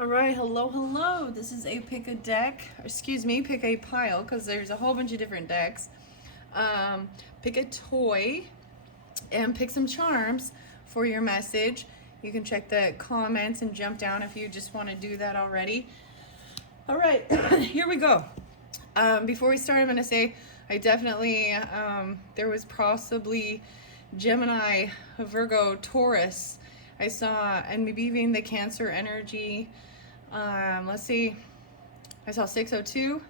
All right, hello. This is a pick a deck, pick a pile, because there's a whole bunch of different decks. Pick a toy and pick some charms for your message. You can check the comments and jump down if you just want to do that already. All right, here we go. Before we start, I'm going to say I definitely, there was possibly Gemini, Virgo, Taurus. I saw, and maybe even the Cancer energy. Let's see. I saw 602,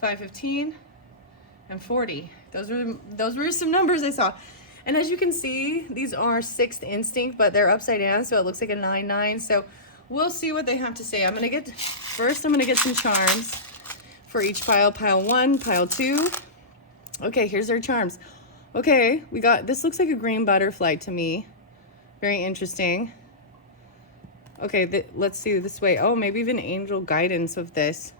515, and 40. Those were some numbers I saw. And as you can see, these are sixth instinct, but they're upside down, so it looks like a 9-9. So we'll see what they have to say. I'm gonna get some charms for each pile. Pile 1, pile 2. Okay, here's our charms. Okay, we got, this looks like a green butterfly to me. Very interesting. Okay, let's see this way. Oh, maybe even angel guidance with this.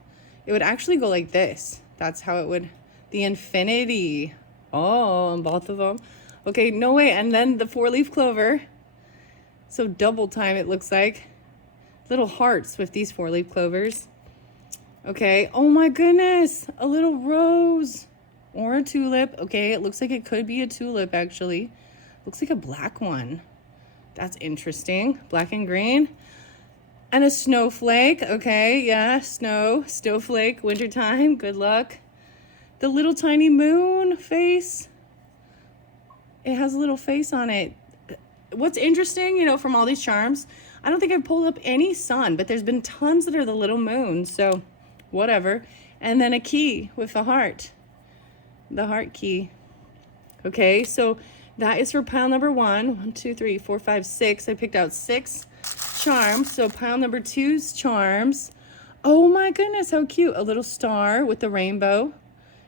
It would actually go like this. That's how it would. The infinity. Oh, on both of them. Okay, no way. And then the 4-leaf clover. So double time it looks like. Little hearts with these 4-leaf clovers. Okay. Oh my goodness. A little rose or a tulip. Okay, it looks like it could be a tulip actually. Looks like a black one. That's interesting. Black and green. And a snowflake. Okay, yeah, snowflake, wintertime. Good luck. The little tiny moon face. It has a little face on it. What's interesting, from all these charms, I don't think I've pulled up any sun, but there's been tons that are the little moon, so whatever. And then a key with the heart. The heart key. Okay, so that is for pile number 1. 1, 2, 3, 4, 5, 6. I picked out 6 charms. So pile number 2's charms. Oh my goodness, how cute. A little star with the rainbow.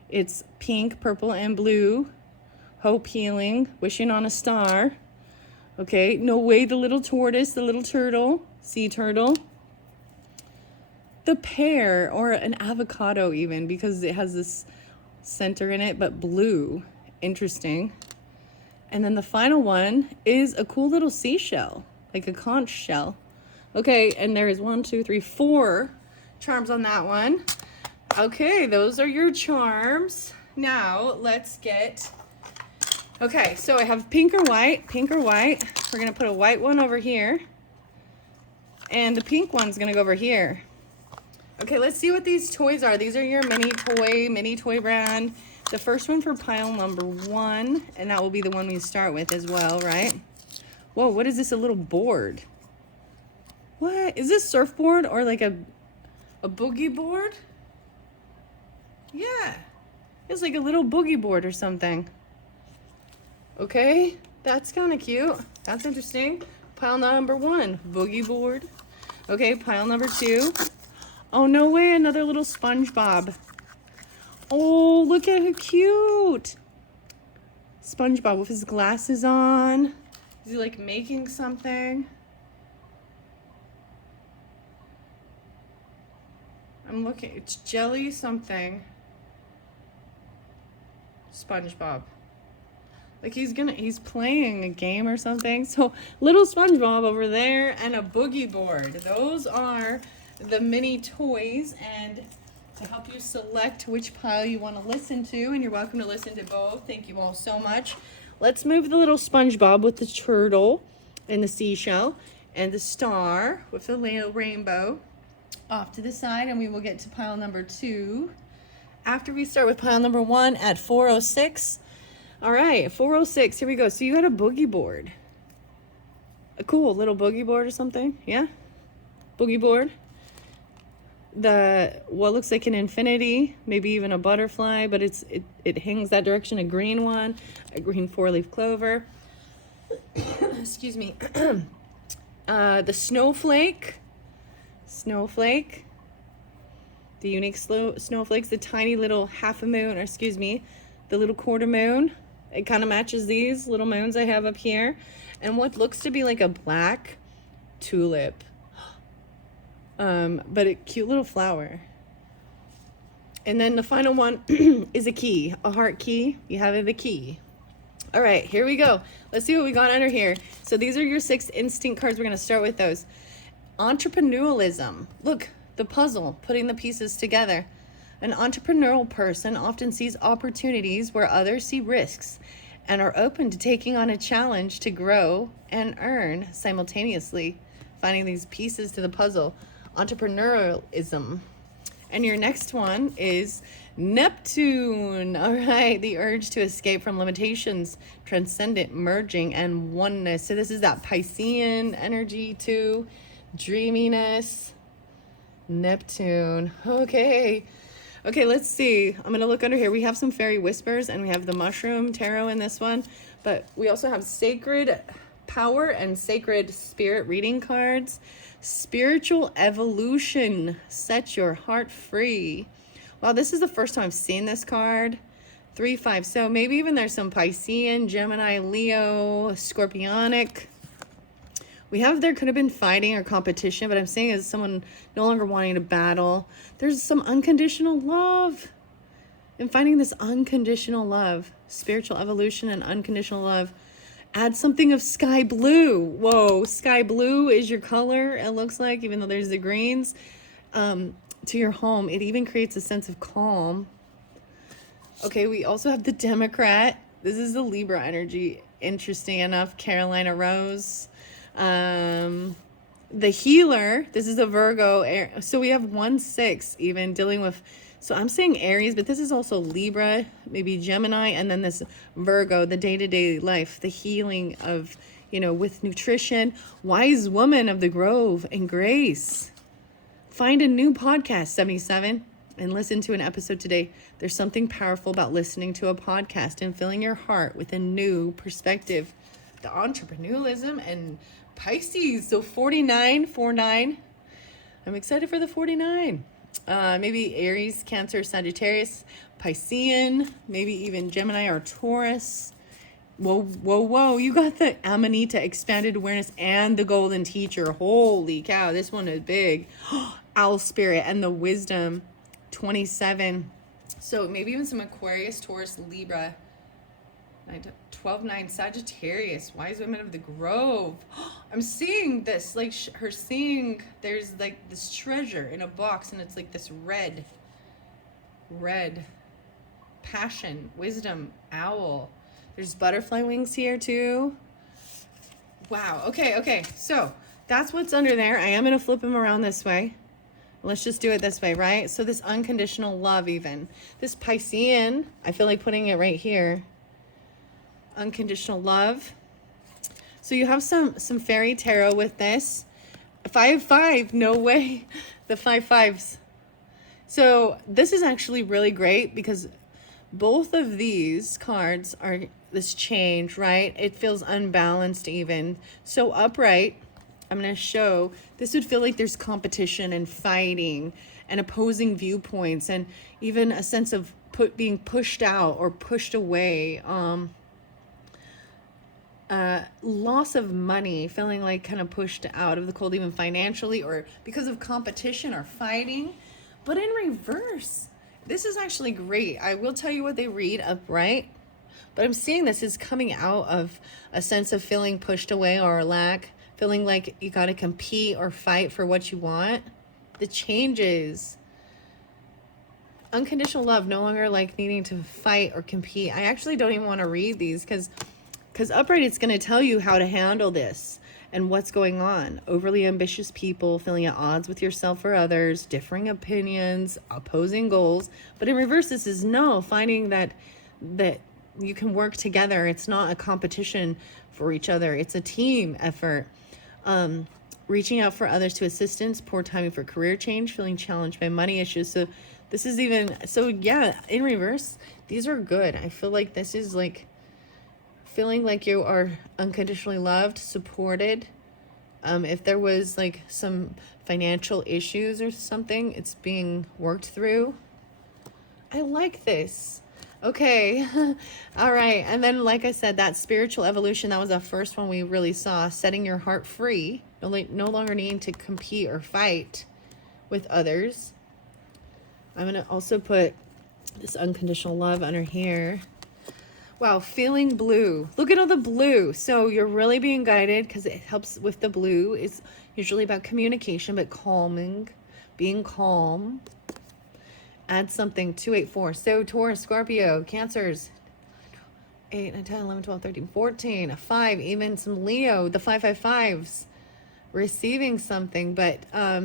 It's pink, purple, and blue. Hope, healing, wishing on a star. Okay, no way, the little tortoise, the little turtle, sea turtle. The pear, or an avocado even, because it has this center in it, but blue. Interesting. And then the final one is a cool little seashell, like a conch shell. Okay, and there is 1, 2, 3, 4 charms on that one. Okay, those are your charms. Now, let's get... Okay, so I have pink or white. We're going to put a white one over here. And the pink one's going to go over here. Okay, let's see what these toys are. These are your mini toy brand. The first one for pile number 1, and that will be the one we start with as well, right? Whoa, what is this, a little board? What? Is this surfboard or like a boogie board? Yeah, it's like a little boogie board or something. Okay, that's kind of cute. That's interesting. Pile number 1, boogie board. Okay, pile number 2. Oh, no way, another little SpongeBob. Oh, look at how cute. SpongeBob with his glasses on. Is he like making something? I'm looking, it's jelly something. SpongeBob. Like he's playing a game or something. So little SpongeBob over there and a boogie board. Those are the mini toys, and to help you select which pile you want to listen to, and you're welcome to listen to both. Thank you all so much. Let's move the little SpongeBob with the turtle and the seashell and the star with the little rainbow off to the side, and we will get to pile number 2 after we start with pile number 1 at 406. All right, 406, here we go. So you got a boogie board. A cool little boogie board or something, yeah? Boogie board. What looks like an infinity, maybe even a butterfly, but it hangs that direction. A green one, a green 4-leaf clover. Excuse me. The snowflake, the unique snowflakes, the tiny little half a moon, or the little quarter moon. It kind of matches these little moons I have up here, and what looks to be like a black tulip. But a cute little flower. And then the final one is a key, a heart key. You have the key. All right, here we go. Let's see what we got under here. So these are your 6 instinct cards. We're going to start with those. Entrepreneurialism. Look, the puzzle, putting the pieces together. An entrepreneurial person often sees opportunities where others see risks and are open to taking on a challenge to grow and earn simultaneously. Finding these pieces to the puzzle. Entrepreneurialism. And your next one is Neptune. All right, the urge to escape from limitations, transcendent, merging, and oneness. So this is that Piscean energy too. Dreaminess. Neptune. Okay, let's see. I'm going to look under here. We have some fairy whispers and we have the mushroom tarot in this one. But we also have sacred power and sacred spirit reading cards. Spiritual evolution. Set your heart free. Wow, this is the first time I've seen this card. 3-5. So maybe even there's some Piscean, Gemini, Leo, Scorpionic. There could have been fighting or competition, but I'm saying is someone no longer wanting to battle. There's some unconditional love. And finding this unconditional love, spiritual evolution and unconditional love. Add something of sky blue. Whoa, sky blue is your color, it looks like, even though there's the greens, to your home. It even creates a sense of calm. Okay, we also have the Democrat. This is the Libra energy. Interesting enough, Carolina Rose. The healer, this is a Virgo. So we have 1-6 even dealing with, so I'm saying Aries, but this is also Libra, maybe Gemini, and then this Virgo, the day-to-day life, the healing of, with nutrition. Wise woman of the grove and grace. Find a new podcast, 77, and listen to an episode today. There's something powerful about listening to a podcast and filling your heart with a new perspective. The entrepreneurialism and Pisces. So 49. I'm excited for the 49. Maybe Aries, Cancer, Sagittarius, Piscean, maybe even Gemini or Taurus. Whoa. You got the Amanita, expanded awareness, and the golden teacher. Holy cow, this one is big. Owl spirit and the wisdom, 27. So maybe even some Aquarius, Taurus, Libra. 12-9 Sagittarius, wise women of the grove. I'm seeing this, like her seeing, there's like this treasure in a box and it's like this red passion, wisdom, owl. There's butterfly wings here too. Wow. Okay. So that's what's under there. I am going to flip them around this way. Let's just do it this way, right? So this unconditional love, even this Piscean, I feel like putting it right here. Unconditional love. So you have some fairy tarot with this. 5-5, no way. The 5-5s. So this is actually really great because both of these cards are this change, right? It feels unbalanced even. So upright, I'm going to show, this would feel like there's competition and fighting and opposing viewpoints and even a sense of being pushed out or pushed away. Loss of money, feeling like kind of pushed out of the cold, even financially or because of competition or fighting. But in reverse, this is actually great. I will tell you what they read upright, but I'm seeing this is coming out of a sense of feeling pushed away or lack, feeling like you got to compete or fight for what you want. The changes. Unconditional love, no longer like needing to fight or compete. I actually don't even want to read these because upright, it's going to tell you how to handle this and what's going on. Overly ambitious people, feeling at odds with yourself or others, differing opinions, opposing goals. But in reverse, this is finding that you can work together. It's not a competition for each other. It's a team effort. Reaching out for others to assistance, poor timing for career change, feeling challenged by money issues. So this is in reverse, these are good. I feel like this is like feeling like you are unconditionally loved, supported. If there was like some financial issues or something, it's being worked through. I like this. Okay. All right. And then, like I said, that spiritual evolution, that was the first one we really saw. Setting your heart free, no longer needing to compete or fight with others. I'm going to also put this unconditional love under here. Wow, feeling blue. Look at all the blue. So you're really being guided because it helps with the blue. It's usually about communication, but calming, being calm. Add something, 284. So Taurus, Scorpio, Cancers, 8, 9, 10, 11, 12, 13, 14, 5, even some Leo, the 555s, receiving something. But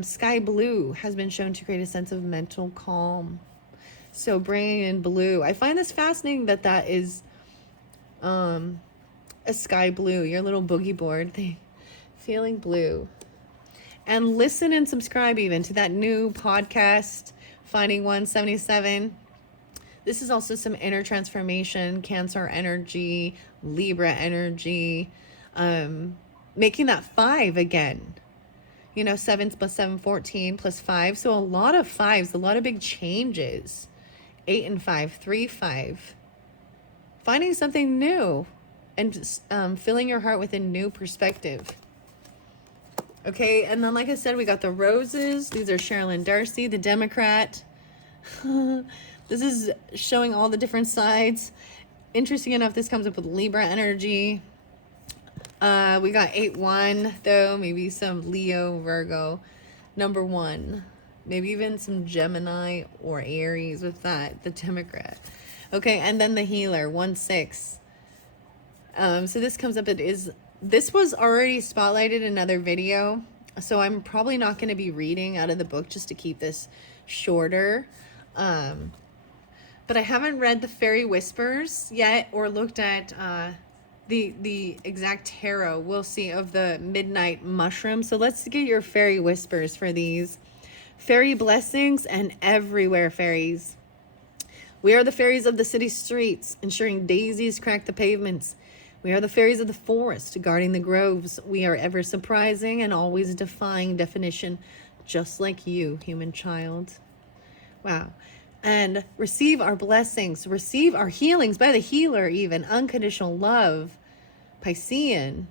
sky blue has been shown to create a sense of mental calm. So bringing in blue. I find this fascinating that is a sky blue, your little boogie board thing. Feeling blue. And listen and subscribe even to that new podcast, Finding 177. This is also some inner transformation, Cancer energy, Libra energy, making that 5 again. 7 plus 7, 14 plus 5. So a lot of 5s, a lot of big changes. 8 and 5, 3, 5. Finding something new and filling your heart with a new perspective. Okay, and then like I said, we got the roses. These are Sherilyn Darcy, the Democrat. This is showing all the different sides. Interesting enough, this comes up with Libra energy. We got 8-1, though. Maybe some Leo, Virgo. Number 1. Maybe even some Gemini or Aries with that, the Democrat. Okay, and then the healer, 1-6. So this comes up, this was already spotlighted in another video, so I'm probably not going to be reading out of the book just to keep this shorter. But I haven't read the Fairy Whispers yet or looked at the exact tarot, we'll see, of the Midnight Mushroom. So let's get your Fairy Whispers for these. Fairy blessings and everywhere fairies. We are the fairies of the city streets, ensuring daisies crack the pavements. We are the fairies of the forest, guarding the groves. We are ever surprising and always defying definition, just like you, human child. Wow. And receive our blessings, receive our healings by the healer even, unconditional love, Piscean.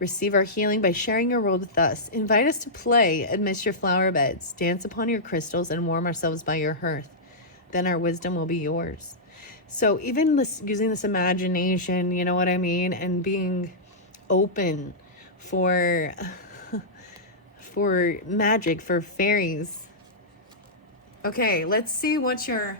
Receive our healing by sharing your world with us. Invite us to play amidst your flower beds, dance upon your crystals, and warm ourselves by your hearth. Then our wisdom will be yours. So even using this imagination, you know what I mean, and being open for magic, for fairies. Okay, let's see what your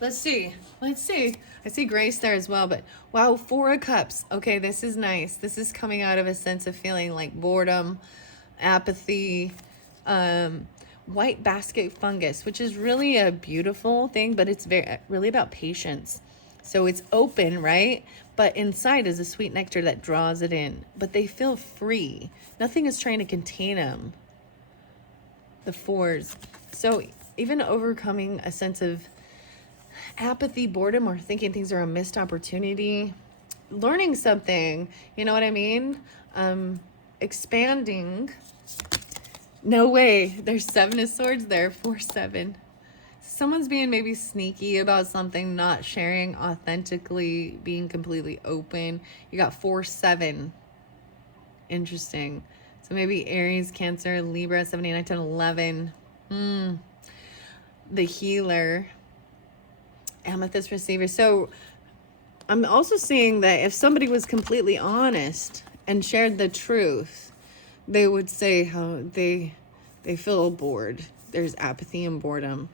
let's see. I see Grace there as well, but wow, 4 of Cups. Okay, this is nice. This is coming out of a sense of feeling like boredom, apathy, white basket fungus, which is really a beautiful thing, but it's really about patience. So it's open, right? But inside is a sweet nectar that draws it in. But they feel free. Nothing is trying to contain them. The 4s. So even overcoming a sense of apathy, boredom, or thinking things are a missed opportunity, learning something, you know what I mean? Expanding. No way. There's 7 of Swords there. 4-7. Someone's being maybe sneaky about something, not sharing authentically, being completely open. You got 4-7. Interesting. So maybe Aries, Cancer, Libra, 7, 8, 9, 10, 11. The healer. Amethyst receiver. So I'm also seeing that if somebody was completely honest and shared the truth, they would say how they feel bored. There's apathy and boredom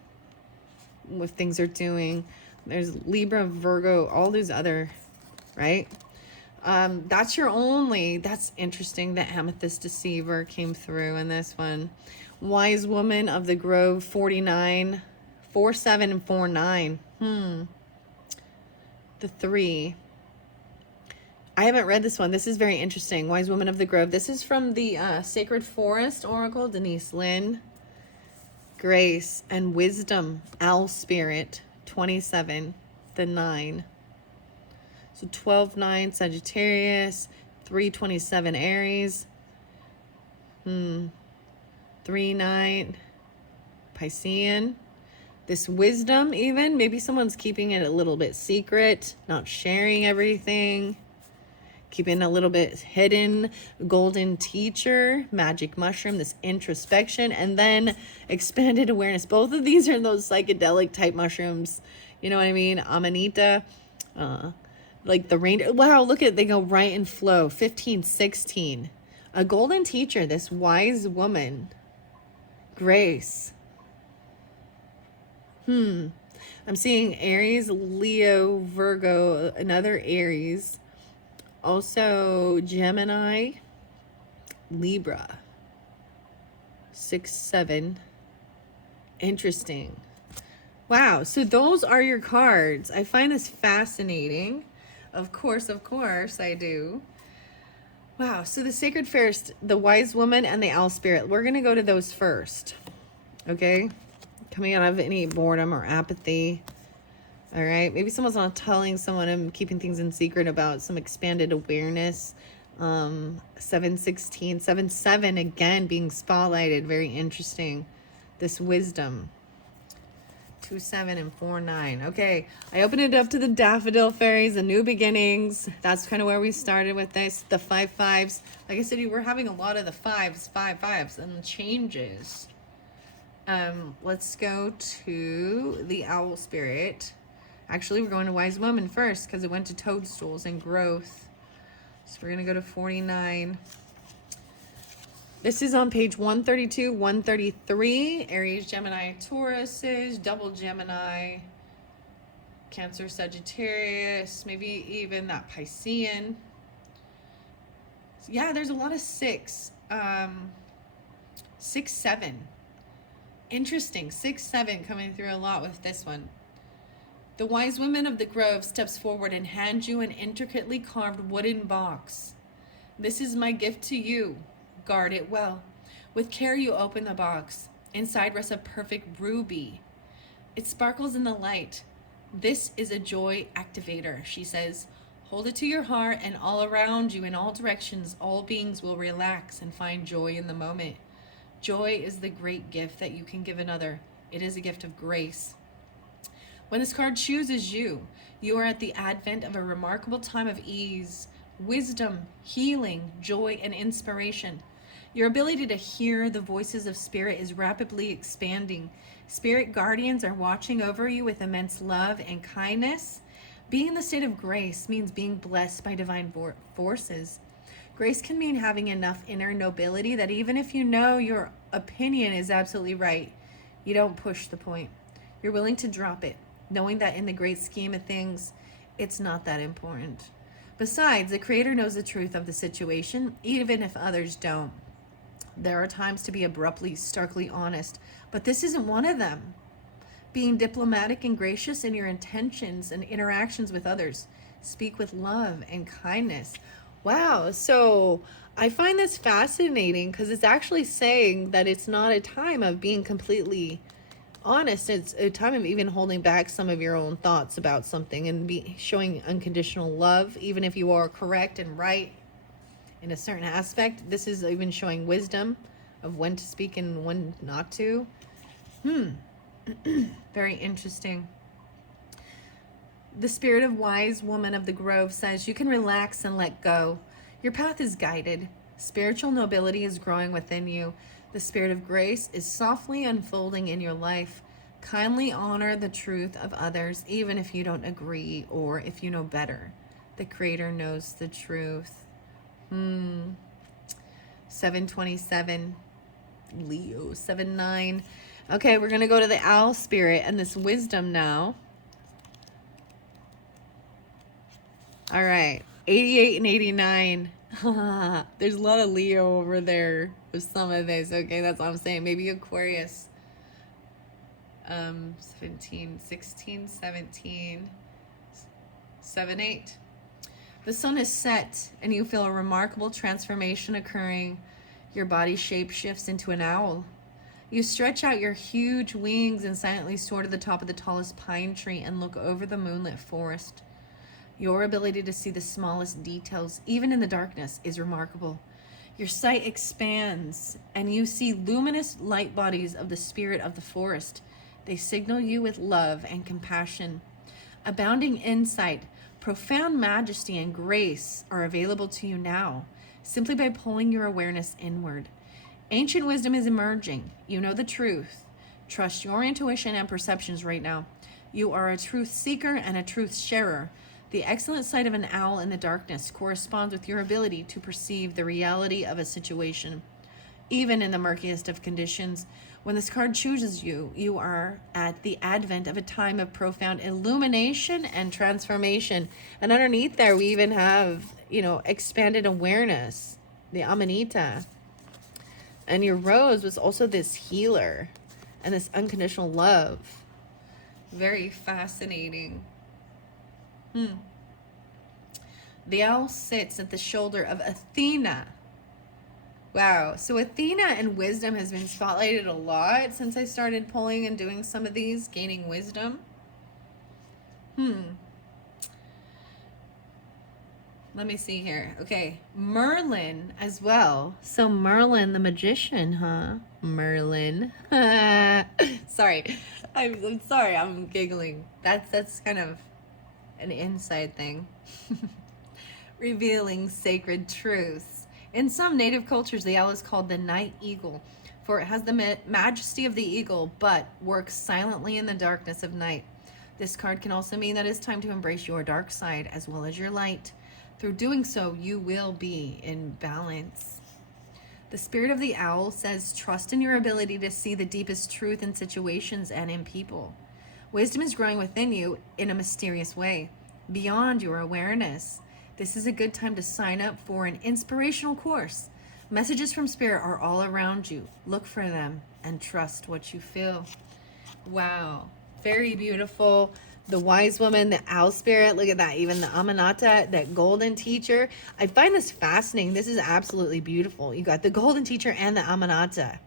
with things they're doing. There's Libra, Virgo, all these other, right? That's interesting that Amethyst Deceiver came through in this one. Wise Woman of the Grove, 49, 4-7 and 4-9. The 3. I haven't read this one. This is very interesting. Wise Woman of the Grove. This is from the Sacred Forest Oracle, Denise Lynn. Grace and Wisdom, Owl Spirit, 27, the 9. So 12-9 Sagittarius, 3-27 Aries. 3-9 Piscean. This wisdom even, maybe someone's keeping it a little bit secret, not sharing everything, keeping it a little bit hidden. Golden Teacher, Magic Mushroom, this introspection, and then expanded awareness. Both of these are those psychedelic type mushrooms. You know what I mean? Amanita, Like the rain. Wow, look at, they go right in flow. 15, 16. A golden teacher, this wise woman. Grace. I'm seeing Aries, Leo, Virgo, another Aries. Also Gemini, Libra. 6, 7. Interesting. Wow, so those are your cards. I find this fascinating. Of course I do. Wow, so the Sacred Fairest, the Wise Woman, and the Owl Spirit. We're going to go to those first, okay? Coming out of any boredom or apathy. All right, maybe someone's not telling someone and keeping things in secret about some expanded awareness. 716, 7 again being spotlighted. Very interesting. This wisdom. 2, 7, and 4, 9. Okay, I opened it up to the Daffodil Fairies, the new beginnings. That's kind of where we started with this. The 5 5s. Like I said, we're having a lot of the 5s, 5 5s, and changes. Let's go to the Owl Spirit. Actually, we're going to Wise Woman first because it went to Toadstools and Growth. So we're going to go to 49. This is on page 132, 133. Aries, Gemini, Tauruses, double Gemini, Cancer, Sagittarius, maybe even that Piscean. Yeah, there's a lot of 6. 6, 7. Interesting. 6, 7 coming through a lot with this one. The Wise Woman of the Grove steps forward and hands you an intricately carved wooden box. This is my gift to you. Guard it well. With care you open the box. Inside rests a perfect ruby. It sparkles in the light. This is a joy activator, she says. Hold it to your heart, and all around you in all directions, all beings will relax and find joy in the moment. Joy is the great gift that you can give another. It is a gift of grace. When this card chooses you, you are at the advent of a remarkable time of ease, wisdom, healing, joy, and inspiration. Your ability to hear the voices of spirit is rapidly expanding. Spirit guardians are watching over you with immense love and kindness. Being in the state of grace means being blessed by divine forces. Grace can mean having enough inner nobility that even if you know your opinion is absolutely right, you don't push the point. You're willing to drop it, knowing that in the great scheme of things, it's not that important. Besides, the Creator knows the truth of the situation, even if others don't. There are times to be abruptly, starkly honest, but this isn't one of them. Being diplomatic and gracious in your intentions and interactions with others. Speak with love and kindness. Wow, so I find this fascinating because it's actually saying that it's not a time of being completely honest. It's a time of even holding back some of your own thoughts about something and showing unconditional love, even if you are correct and right in a certain aspect. This is even showing wisdom of when to speak and when not to. Very interesting. The Spirit of Wise Woman of the Grove says you can relax and let go. Your path is guided. Spiritual nobility is growing within you. The Spirit of Grace is softly unfolding in your life. Kindly honor the truth of others, even if you don't agree or if you know better. The Creator knows the truth. 727. Leo, 7-9. Okay, we're going to go to the Owl Spirit and this wisdom now. All right, 88 and 89. There's a lot of Leo over there with some of this. Okay, that's what I'm saying. Maybe Aquarius. 17, 16, 17, 7, 8. The sun is set and you feel a remarkable transformation occurring. Your body shape shifts into an owl. You stretch out your huge wings and silently soar to the top of the tallest pine tree and look over the moonlit forest. Your ability to see the smallest details, even in the darkness, is remarkable. Your sight expands and you see luminous light bodies of the spirit of the forest. They signal you with love and compassion. Abounding insight, profound majesty, and grace are available to you now, simply by pulling your awareness inward. Ancient wisdom is emerging. You know the truth. Trust your intuition and perceptions right now. You are a truth seeker and a truth sharer. The excellent sight of an owl in the darkness corresponds with your ability to perceive the reality of a situation. Even in the murkiest of conditions, when this card chooses you, you are at the advent of a time of profound illumination and transformation. And underneath there, we even have, expanded awareness, the Amanita. And your rose was also this healer and this unconditional love. Very fascinating. The owl sits at the shoulder of Athena. Wow. So Athena and wisdom has been spotlighted a lot since I started pulling and doing some of these, gaining wisdom. Let me see here. Okay. Merlin as well. So Merlin the magician, huh? Merlin. Sorry. I'm sorry. I'm giggling. That's kind of an inside thing. Revealing sacred truths. In some native cultures, the owl is called the night eagle, for it has the majesty of the eagle, but works silently in the darkness of night. This card can also mean that it's time to embrace your dark side as well as your light. Through doing so, you will be in balance. The spirit of the owl says, trust in your ability to see the deepest truth in situations and in people. Wisdom is growing within you in a mysterious way, beyond your awareness. This is a good time to sign up for an inspirational course. Messages from spirit are all around you. Look for them and trust what you feel. Wow. Very beautiful. The wise woman, the owl spirit, look at that. Even the Amanata, that golden teacher. I find this fascinating. This is absolutely beautiful. You got the golden teacher and the Amanata.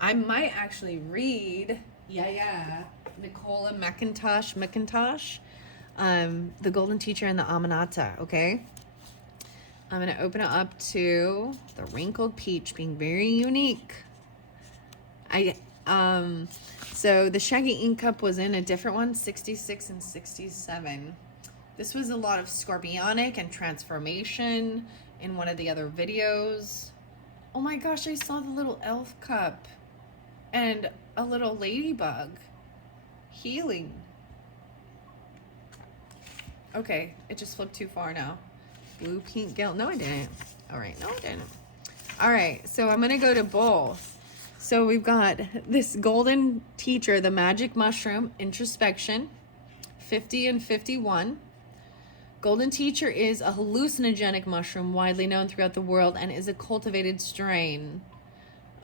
I might actually read, Nicola McIntosh, the golden teacher and the Amanata, okay? I'm going to open it up to the wrinkled peach, being very unique. So the shaggy ink cup was in a different one, 66 and 67. This was a lot of scorpionic and transformation in one of the other videos. Oh my gosh, I saw the little elf cup and a little ladybug healing. Okay, it just flipped too far now. Blue, pink, gilt. No, I didn't. All right, no, I didn't. All right, so I'm going to go to both. So we've got this golden teacher, the magic mushroom, introspection, 50 and 51. Golden teacher is a hallucinogenic mushroom widely known throughout the world and is a cultivated strain.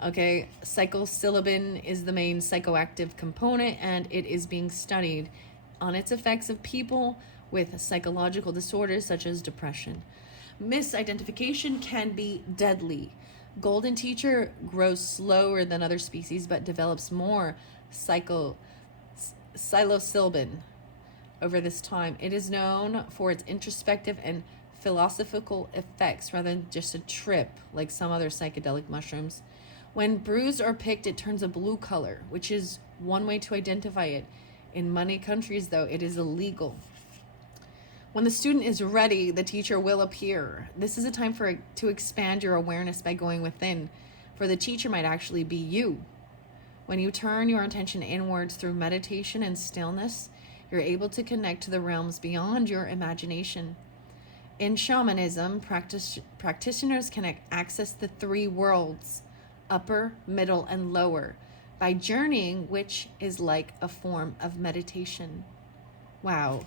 Okay, psilocybin is the main psychoactive component, and it is being studied on its effects of people with psychological disorders such as depression. Misidentification can be deadly. Golden teacher grows slower than other species but develops more psilocybin over this time. It is known for its introspective and philosophical effects rather than just a trip like some other psychedelic mushrooms. When bruised or picked, it turns a blue color, which is one way to identify it. In many countries, though, it is illegal. When the student is ready, the teacher will appear. This is a time to expand your awareness by going within, for the teacher might actually be you. When you turn your attention inwards through meditation and stillness, you're able to connect to the realms beyond your imagination. In shamanism, practitioners can access the three worlds, upper, middle, and lower, by journeying, which is like a form of meditation. Wow.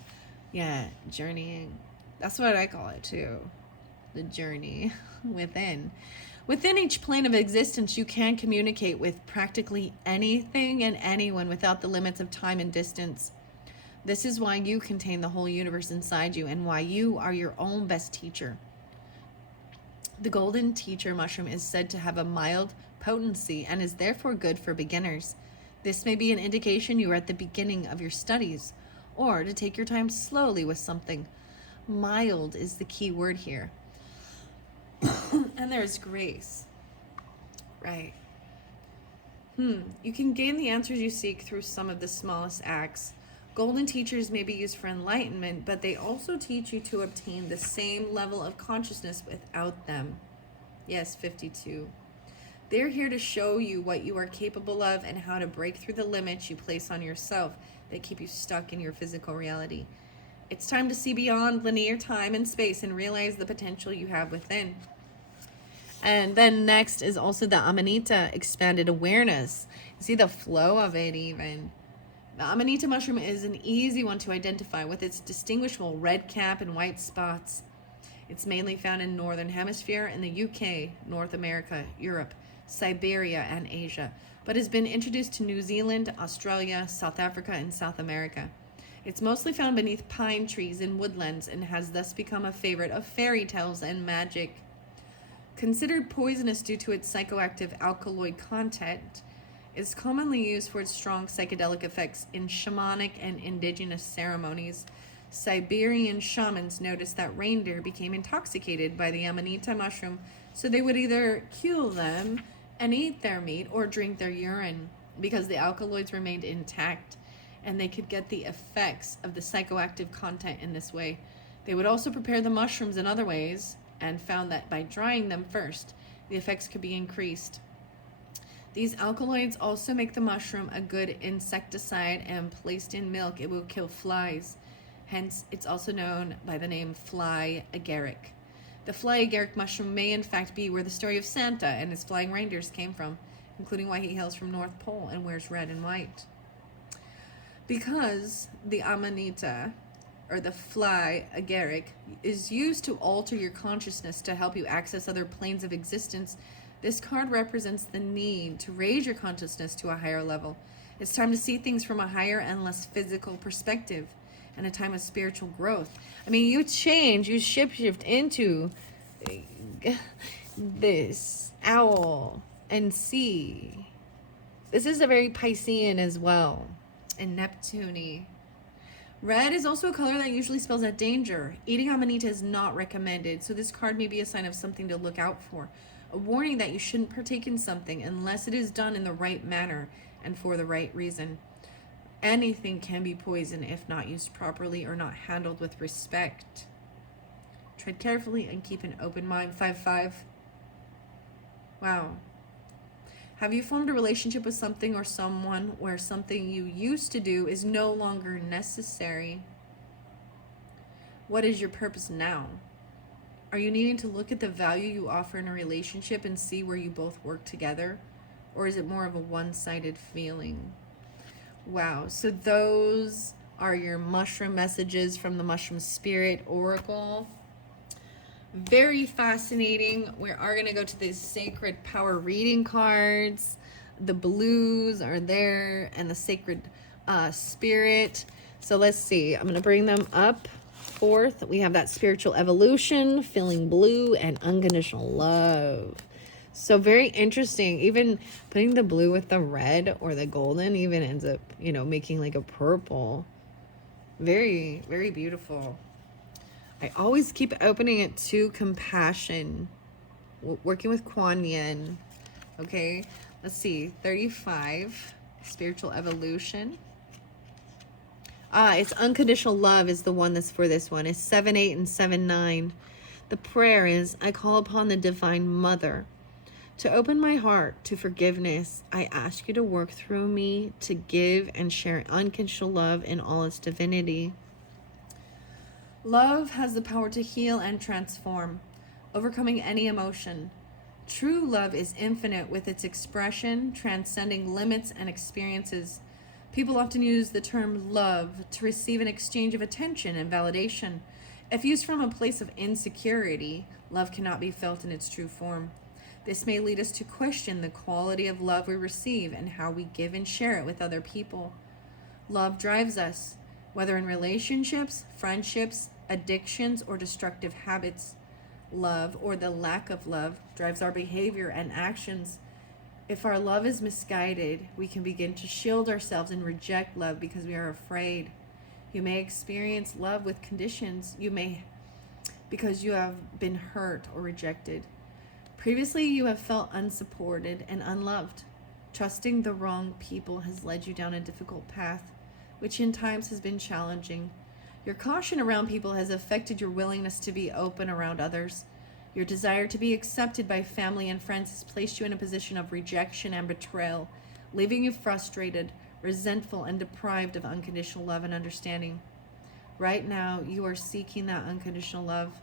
Yeah, journeying. That's what I call it too. The journey within. Within each plane of existence, you can communicate with practically anything and anyone without the limits of time and distance. This is why you contain the whole universe inside you and why you are your own best teacher. The golden teacher mushroom is said to have a mild potency and is therefore good for beginners. This may be an indication you are at the beginning of your studies, or to take your time slowly with something. Mild is the key word here. And there's grace. Right. You can gain the answers you seek through some of the smallest acts. Golden teachers may be used for enlightenment, but they also teach you to obtain the same level of consciousness without them. Yes, 52. They're here to show you what you are capable of and how to break through the limits you place on yourself that keep you stuck in your physical reality. It's time to see beyond linear time and space and realize the potential you have within. And then next is also the Amanita, expanded awareness. You see the flow of it even. The Amanita mushroom is an easy one to identify with its distinguishable red cap and white spots. It's mainly found in Northern Hemisphere in the UK, North America, Europe, Siberia, and Asia, but has been introduced to New Zealand, Australia, South Africa, and South America. It's mostly found beneath pine trees in woodlands and has thus become a favorite of fairy tales and magic. Considered poisonous due to its psychoactive alkaloid content, is commonly used for its strong psychedelic effects in shamanic and indigenous ceremonies. Siberian shamans noticed that reindeer became intoxicated by the Amanita mushroom, so they would either kill them and eat their meat or drink their urine because the alkaloids remained intact and they could get the effects of the psychoactive content in this way. They would also prepare the mushrooms in other ways and found that by drying them first, the effects could be increased. These alkaloids also make the mushroom a good insecticide, and placed in milk, it will kill flies. Hence, it's also known by the name fly agaric. The fly agaric mushroom may in fact be where the story of Santa and his flying reindeers came from, including why he hails from North Pole and wears red and white. Because the Amanita, or the fly agaric, is used to alter your consciousness to help you access other planes of existence, this card represents the need to raise your consciousness to a higher level. It's time to see things from a higher and less physical perspective, and a time of spiritual growth. I mean, you change, you shift into this owl and sea. This is a very Piscean as well, and Neptune-y. Red is also a color that usually spells out danger. Eating Amanita is not recommended, so this card may be a sign of something to look out for. A warning that you shouldn't partake in something unless it is done in the right manner and for the right reason. Anything can be poison if not used properly or not handled with respect. Tread carefully and keep an open mind. 5-5. Wow. Have you formed a relationship with something or someone where something you used to do is no longer necessary? What is your purpose now? Are you needing to look at the value you offer in a relationship and see where you both work together? Or is it more of a one-sided feeling? Wow, so those are your mushroom messages from the Mushroom Spirit Oracle. Very fascinating. We are going to go to the Sacred Power reading cards. The blues are there and the Sacred Spirit. So let's see. I'm going to bring them up. Forth, we have that spiritual evolution, feeling blue, and unconditional love. So very interesting. Even putting the blue with the red or the golden even ends up, making like a purple. Very, very beautiful. I always keep opening it to compassion. Working with Kuan Yin. Okay, let's see. 35, spiritual evolution. It's unconditional love is the one that's for this one. It's 7-8 and 7-9. The prayer is, I call upon the Divine Mother to open my heart to forgiveness. I ask you to work through me to give and share unconditional love in all its divinity. Love has the power to heal and transform, overcoming any emotion. True love is infinite with its expression, transcending limits and experiences. People often use the term love to receive an exchange of attention and validation. If used from a place of insecurity, love cannot be felt in its true form. This may lead us to question the quality of love we receive and how we give and share it with other people. Love drives us, whether in relationships, friendships, addictions, or destructive habits. Love, or the lack of love, drives our behavior and actions. If our love is misguided, we can begin to shield ourselves and reject love because we are afraid. You may experience love with conditions. Because you have been hurt or rejected. Previously, you have felt unsupported and unloved. Trusting the wrong people has led you down a difficult path, which in times has been challenging. Your caution around people has affected your willingness to be open around others. Your desire to be accepted by family and friends has placed you in a position of rejection and betrayal, leaving you frustrated, resentful, and deprived of unconditional love and understanding. Right now, you are seeking that unconditional love.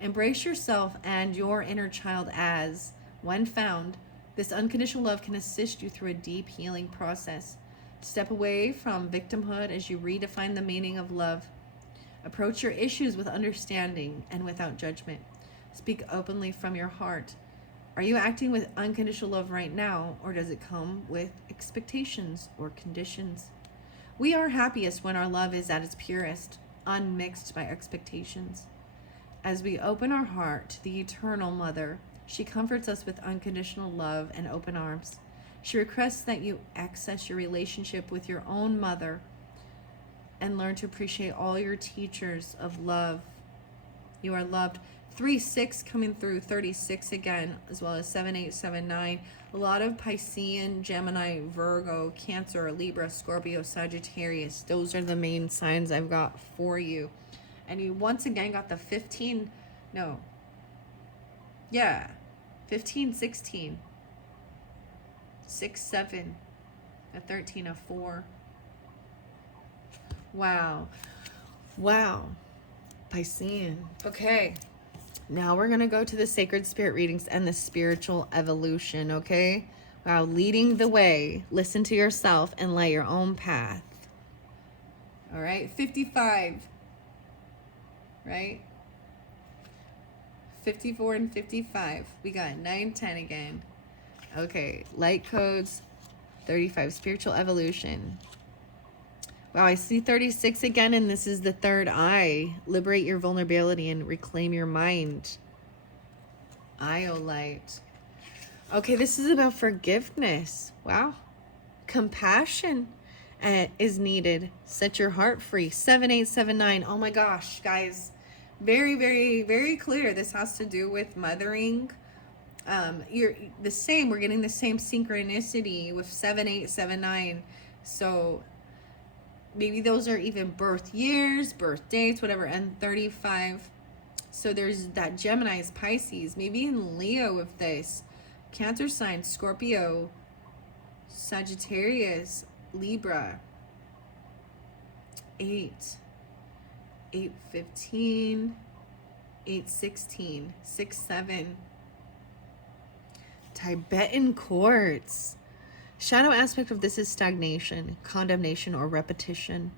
Embrace yourself and your inner child as, when found, this unconditional love can assist you through a deep healing process. Step away from victimhood as you redefine the meaning of love. Approach your issues with understanding and without judgment. Speak openly from your heart. Are you acting with unconditional love right now, or does it come with expectations or conditions? We are happiest when our love is at its purest, unmixed by expectations. As we open our heart to the eternal Mother, she comforts us with unconditional love and open arms. She requests that you access your relationship with your own mother and learn to appreciate all your teachers of love. You are loved. 3-6 coming through, 36 again, as well as 7-8, 7-9. A lot of Piscean, Gemini, Virgo, Cancer, Libra, Scorpio, Sagittarius. Those are the main signs I've got for you. And you once again got the 15, 16, 6, 7, a 13, a 4. Wow. Piscean. Okay. Now we're going to go to the sacred spirit readings and the spiritual evolution, okay? Wow, leading the way. Listen to yourself and light your own path. All right, 55. Right? 54 and 55. We got 9, 10 again. Okay, light codes, 35, spiritual evolution. Wow, I see 36 again, and this is the third eye. Liberate your vulnerability and reclaim your mind. Iolite. Okay, this is about forgiveness. Wow. Compassion is needed. Set your heart free. 7, 8, 7, 9. Oh my gosh, guys. Very, very, very clear. This has to do with mothering. You're the same. We're getting the same synchronicity with 7, 8, 7, 9. So maybe those are even birth years, birth dates, whatever. And 35. So there's that Gemini's, Pisces, maybe even Leo with this. Cancer sign, Scorpio, Sagittarius, Libra. 8, 8-15, 8-16, 6-7. Tibetan quartz. Shadow aspect of this is stagnation, condemnation, or repetition.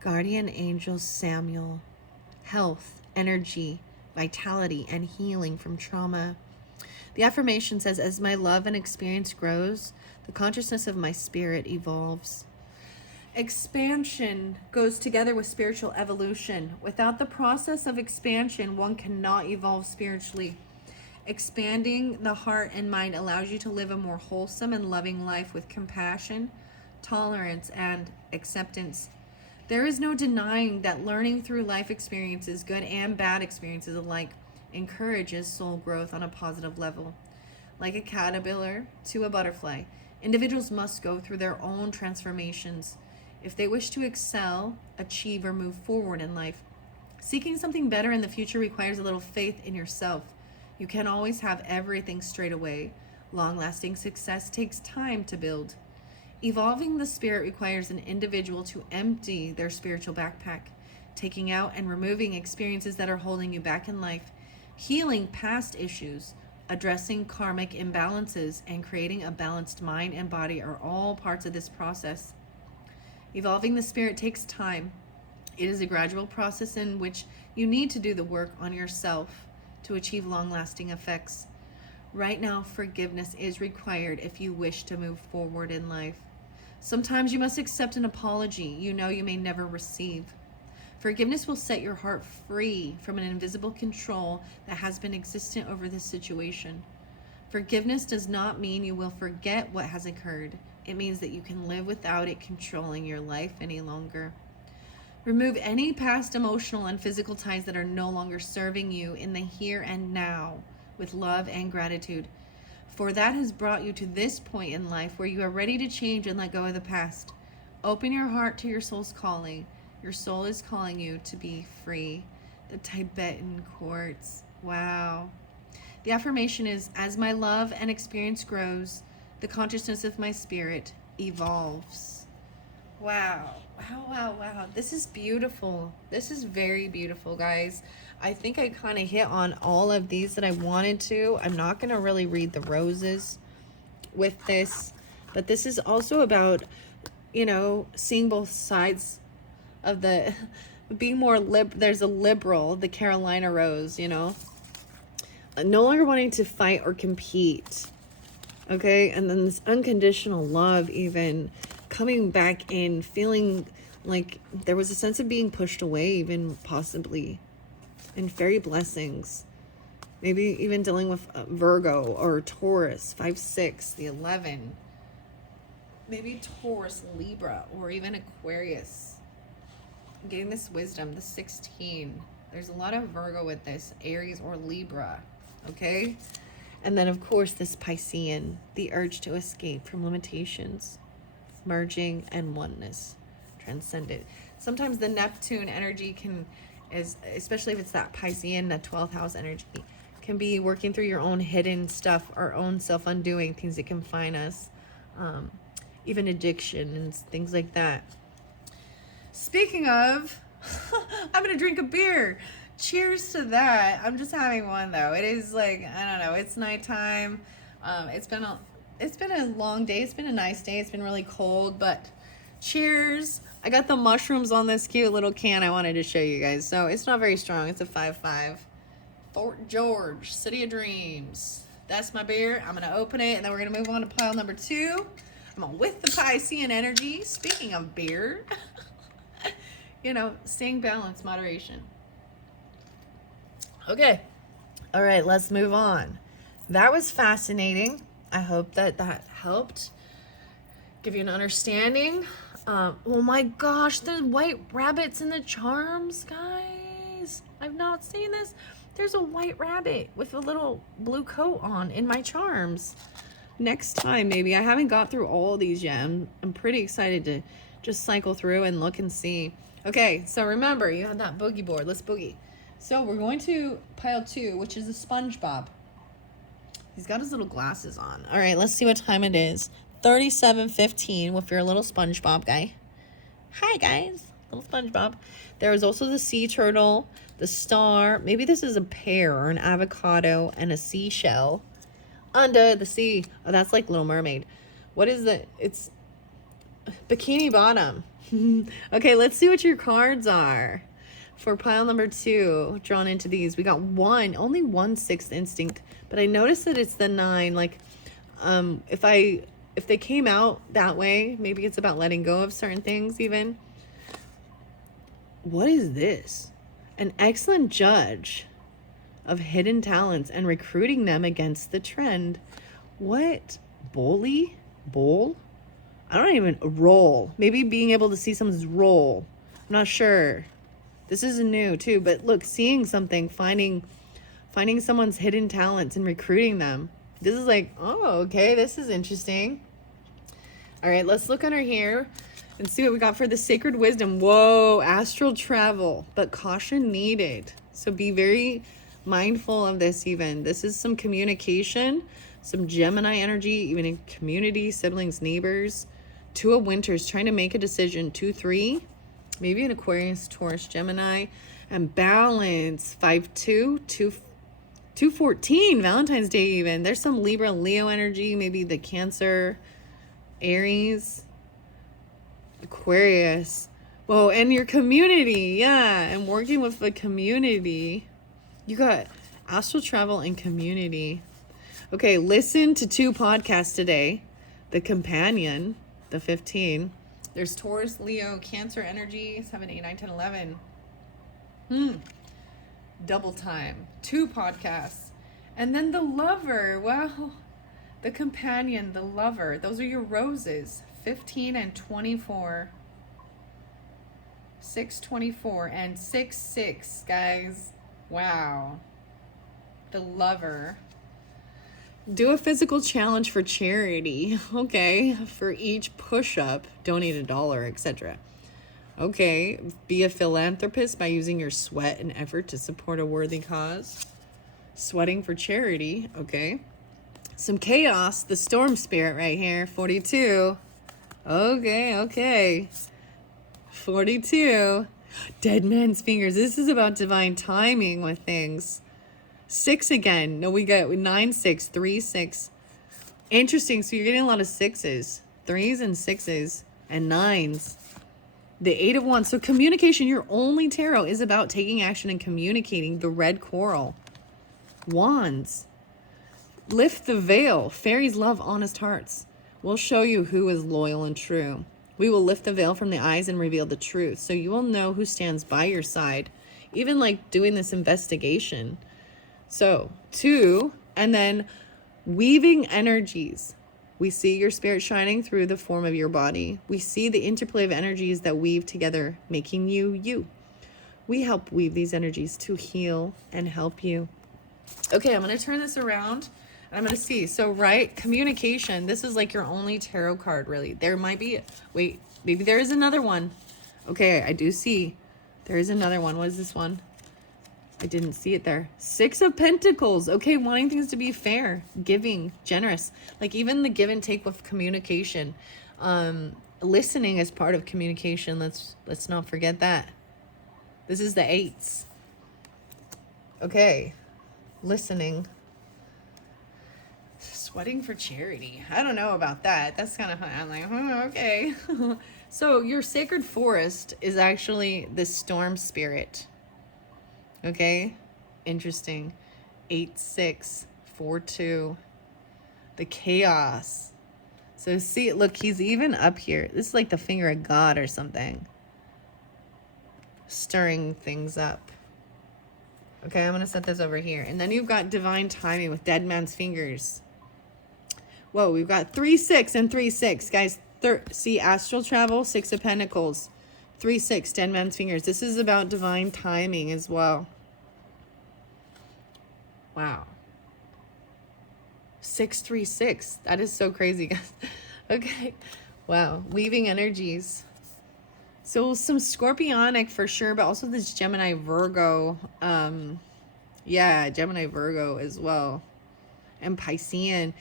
Guardian angel Samuel. Health, energy, vitality, and healing from trauma. The affirmation says, as my love and experience grows, the consciousness of my spirit evolves. Expansion goes together with spiritual evolution. Without the process of expansion, one cannot evolve spiritually. Expanding the heart and mind allows you to live a more wholesome and loving life with compassion, tolerance, and acceptance. There is no denying that learning through life experiences, good and bad experiences alike, encourages soul growth on a positive level. Like a caterpillar to a butterfly, individuals must go through their own transformations if they wish to excel, achieve, or move forward in life. Seeking something better in the future requires a little faith in yourself. You can't always have everything straight away. Long-lasting success takes time to build. Evolving the spirit requires an individual to empty their spiritual backpack, taking out and removing experiences that are holding you back in life, healing past issues, addressing karmic imbalances, and creating a balanced mind and body are all parts of this process. Evolving the spirit takes time. It is a gradual process in which you need to do the work on yourself to achieve long-lasting effects. Right now, forgiveness is required if you wish to move forward in life. Sometimes you must accept an apology you know you may never receive. Forgiveness will set your heart free from an invisible control that has been existent over this situation. Forgiveness does not mean you will forget what has occurred. It means that you can live without it controlling your life any longer. Remove any past emotional and physical ties that are no longer serving you in the here and now with love and gratitude, for that has brought you to this point in life where you are ready to change and let go of the past. Open your heart to your soul's calling. Your soul is calling you to be free. The Tibetan quartz. Wow. The affirmation is, as my love and experience grows, the consciousness of my spirit evolves. Wow. Wow, wow, wow. This is beautiful. This is very beautiful, guys. I think I kind of hit on all of these that I wanted to. I'm not going to really read the roses with this, but this is also about, seeing both sides of the, being more there's a liberal, the Carolina rose, no longer wanting to fight or compete. Okay, and then this unconditional love, even coming back in, feeling like there was a sense of being pushed away, even possibly, and fairy blessings. Maybe even dealing with Virgo or Taurus, 5-6, the 11. Maybe Taurus, Libra, or even Aquarius. Getting this wisdom, the 16. There's a lot of Virgo with this, Aries or Libra, okay? And then, of course, this Piscean, the urge to escape from limitations, merging and oneness, transcendent. Sometimes the Neptune energy especially if it's that Piscean, that 12th house energy, can be working through your own hidden stuff, our own self-undoing, things that confine us, even addiction and things like that. Speaking of, I'm going to drink a beer. Cheers to that. I'm just having one though. It is like, I don't know, it's nighttime. It's been a long day. It's been a nice day. It's been really cold, but cheers. I got the mushrooms on this cute little can I wanted to show you guys. So it's not very strong. It's a 5.5. Fort George, City of Dreams. That's my beer. I'm going to open it and then we're going to move on to pile number 2. I'm on with the Piscean energy. Speaking of beer, staying balanced, moderation. Okay. All right, let's move on. That was fascinating. I hope that helped give you an understanding. Oh my gosh, the white rabbits in the charms, guys. I've not seen this. There's a white rabbit with a little blue coat on in my charms. Next time, maybe. I haven't got through all these yet. I'm pretty excited to just cycle through and look and see. Okay, so remember, you had that boogie board. Let's boogie. So we're going to pile 2, which is a SpongeBob. He's got his little glasses on. All right, let's see what time it is. 37:15 with your little SpongeBob guy. Hi, guys. Little SpongeBob. There is also the sea turtle, the star. Maybe this is a pear or an avocado and a seashell. Under the sea. Oh, that's like Little Mermaid. What is it? It's Bikini Bottom. Okay, let's see what your cards are. For pile number 2, drawn into these, we got only one sixth instinct, but I noticed that it's the 9. Like, if they came out that way, maybe it's about letting go of certain things even. What is this? An excellent judge of hidden talents and recruiting them against the trend. What? Bowl? I don't even roll. Maybe being able to see someone's role. I'm not sure. This is new too, but look, seeing something, finding someone's hidden talents and recruiting them. This is like, oh, okay, this is interesting. All right, let's look under here and see what we got for the sacred wisdom. Whoa, astral travel, but caution needed. So be very mindful of this even. This is some communication, some Gemini energy, even in community, siblings, neighbors. 2 of Winters, trying to make a decision. 2-3. Maybe an Aquarius, Taurus, Gemini, and balance. 5-2, 2-14, Valentine's Day even. There's some Libra, Leo energy, maybe the Cancer, Aries, Aquarius. Whoa, and your community, yeah, and working with the community. You got astral travel and community. Okay, listen to 2 podcasts today. The Companion, the 15. There's Taurus, Leo, Cancer energy, 7, 8, 9, 10, 11. Double time. 2 podcasts. And then the Lover. Wow. The Companion, the Lover. Those are your roses. 15 and 24. 6-24 and 6-6, guys. Wow. The Lover. Do a physical challenge for charity. Okay. For each push-up, donate $1, etc. Okay. Be a philanthropist by using your sweat and effort to support a worthy cause. Sweating for charity. Okay. Some chaos. The storm spirit right here. 42. Okay. 42. Dead man's fingers. This is about divine timing with things. 6 again. No, we got 9, 6, 3, 6. Interesting. So you're getting a lot of 6s, 3s and 6s and 9s. The 8 of Wands. So communication, your only tarot is about taking action and communicating. The red coral. Wands. Lift the veil. Fairies love honest hearts. We'll show you who is loyal and true. We will lift the veil from the eyes and reveal the truth. So you will know who stands by your side. Even like doing this investigation. So 2, and then weaving energies. We see your spirit shining through the form of your body. We see the interplay of energies that weave together, making you you. We help weave these energies to heal and help you. Okay, I'm going to turn this around and I'm going to see. So, right, communication. This is like your only tarot card, really. There might be, wait, maybe there is another one. Okay, I do see. There is another one. What is this one? I didn't see it there. 6 of Pentacles. Okay, wanting things to be fair, giving, generous. Like even the give and take with communication. Listening is part of communication. Let's not forget that. This is the 8s. Okay, listening. Sweating for charity. I don't know about that. That's kind of fun. I'm like, okay. So your sacred forest is actually the storm spirit. Okay, interesting. 8, 6, 4, 2. The chaos. So see, look, he's even up here. This is like the finger of God or something. Stirring things up. Okay, I'm going to set this over here. And then you've got divine timing with dead man's fingers. Whoa, we've got 3, 6 and 3, 6. Guys, see, astral travel, 6 of Pentacles. 3, 6, dead man's fingers. This is about divine timing as well. Wow. 6, 3, 6. That is so crazy, guys. Okay. Wow. Weaving energies. So some Scorpionic for sure, but also this Gemini Virgo. Yeah, Gemini Virgo as well. And Piscean.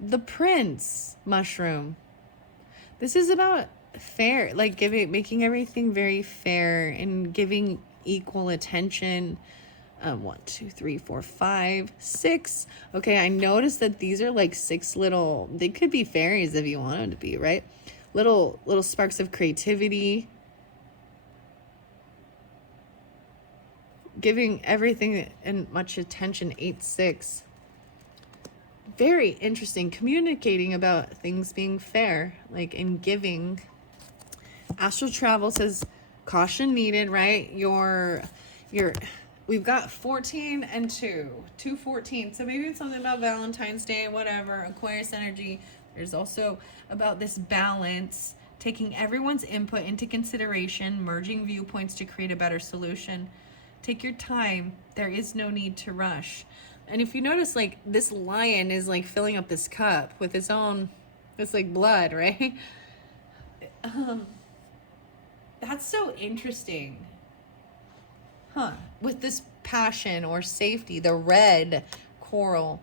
The Prince mushroom. This is about fair, like making everything very fair and giving equal attention. 1, 2, 3, 4, 5, 6. Okay, I noticed that these are like 6 little, they could be fairies if you want them to be, right? Little sparks of creativity. Giving everything and much attention. 8, 6. Very interesting. Communicating about things being fair, like in giving. Astral travel says caution needed, right? We've got 14 and 2. 2, 14. So maybe it's something about Valentine's Day, whatever. Aquarius energy. There's also about this balance, taking everyone's input into consideration, merging viewpoints to create a better solution. Take your time. There is no need to rush. And if you notice, like, this lion is, like, filling up this cup with its own, it's like blood, right? That's so interesting. Huh. With this passion or safety, the red coral.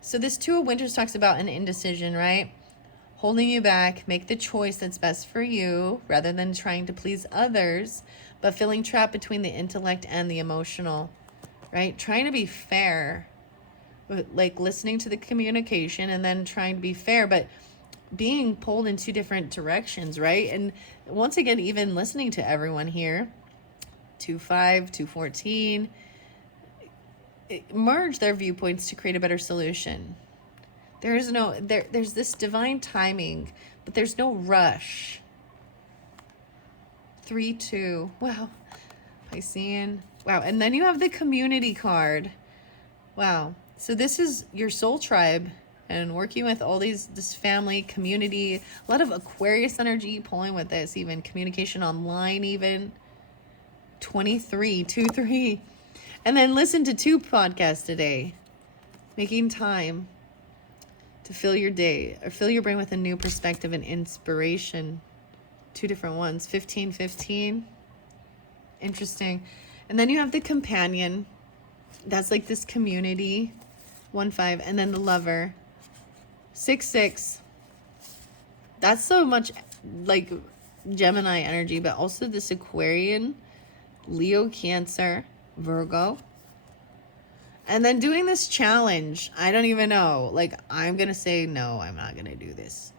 So this 2 of Winters talks about an indecision, right? Holding you back, make the choice that's best for you rather than trying to please others, but feeling trapped between the intellect and the emotional, right? Trying to be fair, like listening to the communication and then trying to be fair, but being pulled in 2 different directions, right? And once again, even listening to everyone here, 2, 5, 2, 14, merge their viewpoints to create a better solution. There's this divine timing, but there's no rush. 3, 2. Wow. Piscean. Wow. And then you have the community card. Wow. So this is your soul tribe and working with all this family, community, a lot of Aquarius energy pulling with this, even communication online, even 23, 2, 3. And then listen to 2 podcasts a day, making time to fill your day or fill your brain with a new perspective and inspiration. 2 different ones. 15, 15. Interesting. And then you have the companion. That's like this community. 1, 5. And then the lover. 6, 6. That's so much like Gemini energy, but also this Aquarian, Leo, Cancer, Virgo. And then doing this challenge, I don't even know. Like, I'm going to say, no, I'm not going to do this.